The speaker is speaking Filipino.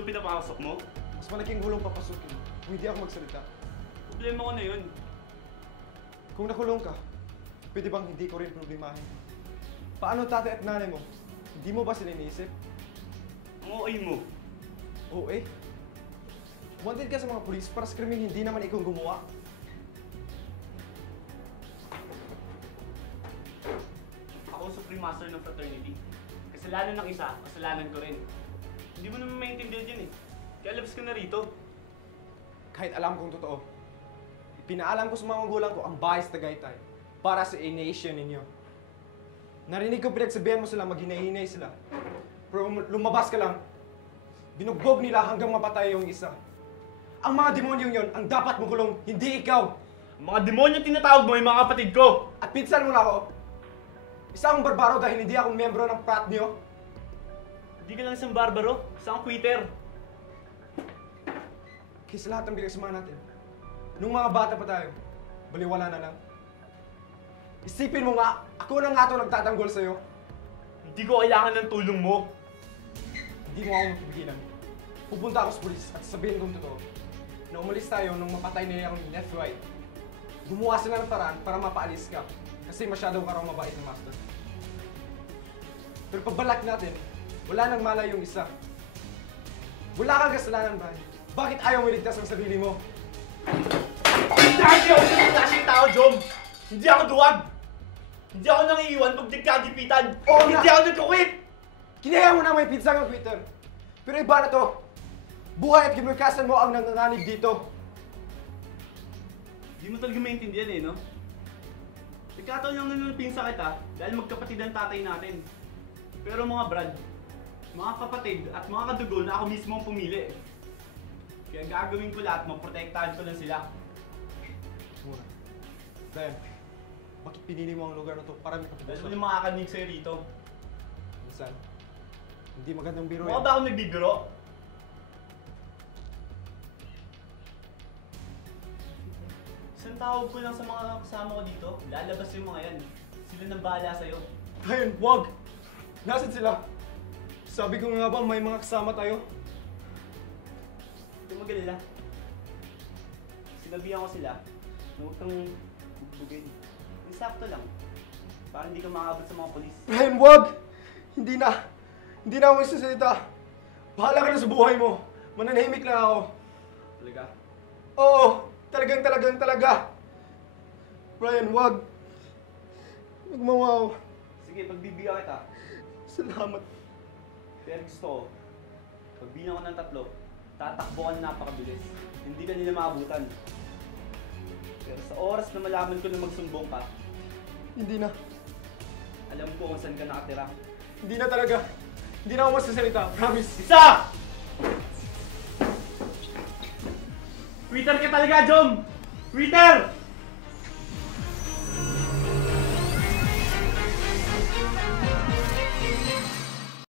gulo pinapasok mo? Mas malaking gulong papasukin kung hindi ako magsalita. Problema ko na yun. Kung nakulong ka, pwede bang hindi ko rin problemahin? Paano tatay at nanay mo? Hindi mo ba sila iniisip? Ang OA mo. Oo eh. Wanted ka sa mga pulis para sa krimen hindi naman ikaw gumawa. Ako ang Supreme Master ng fraternity. Kasalanan ng isa, kasalanan ko rin. Hindi mo naman maintindihan yun eh. Kaya labas ka na rito. Kahit alam kong totoo, pinaalam ko sa mga magulang ko ang bahay sa Tagaytay para sa A-Nation ninyo. Narinig ko pinagsabihan mo sila maghinay-hinay sila. Pero lumabas ka lang, binugbog nila hanggang mapatay yung isa. Ang mga demonyong yon ang dapat mo kulong, hindi ikaw. Ang mga demonyo tinatawag mo yung mga kapatid ko. At pinsan mo na ako. Isa akong barbaro dahil hindi ako membro ng frat niyo. Hindi ka lang isang barbaro, isang quitter. Kaya sa lahat ng pinagsamahan natin, nung mga bata pa tayo, baliwala na lang. Isipin mo nga, ako na nga ito nagtatanggol sa'yo. Hindi ko kailangan ng tulong mo. Hindi mo ako mapipigilan. Pupunta ako sa pulis at sabihin kong totoo na umalis tayo nung mapatay nila yung left right. Gumawa sila ng paraan para mapaalis ka kasi masyadong ka raw mabait na master. Pero pagbalak natin, wala nang malay yung isa. Wala kang kasalanan ba? Bakit ayaw mo iligtas ang sarili mo? Dahil ako ng klaseng tao, Jom! Hindi ako duwag! Hindi ako nangiiwan pag nagkagipitan! Oo Hindi nga. ako nagkukwit! Kinaya mo na may pizza ng Twitter. Pero iba na to. Buhay at kimulkasan mo ang nanganganib dito. Hindi mo talaga maintindihan eh, no? Nagkataon lang na pinsa kita dahil magkapatid ang tatay natin. Pero mga brad, mga kapatid at mga kadugo na ako mismo ang pumili. Kaya gagawin ko lahat, maprotektahan ko lang sila. Muna. Brian, bakit pinili mo ang lugar na to para may Dahil kapag-usap? mo yung makakanig sa'yo rito. Minsan, hindi magandang biro Mukha ba ako nagbibiro? Isang tawag ko lang sa mga kasama ko dito, lalabas yung mga yan. Sila nang bahala sa'yo. Brian, wag! Nasaan sila? Sabi ko nga ba may mga kasama tayo? Huwag magalala. Sinabihan ko sila na huwag kang bugbugin. Sakto lang. Para hindi ka makakabot sa mga polis. Brian, wag! Hindi na. Hindi na ako magsasalita. Bahala ka na sa buhay mo. Mananahimik lang ako. Talaga? Oo! Talaga. Brian, wag! Nagmawaw. Sige, pagbibigyan kita. Salamat. Pero gusto ko, pagbilang ko ng 3, tatakbo ka na napakabilis. Hindi ka nila maabutan. Pero sa oras na malaman ko na magsumbong ka, Hindi na. alam ko kung saan ka nakatira. Hindi na talaga. Hindi na ako magsasalita. Promise. Isa! Twitter ka talaga, Jom! Twitter!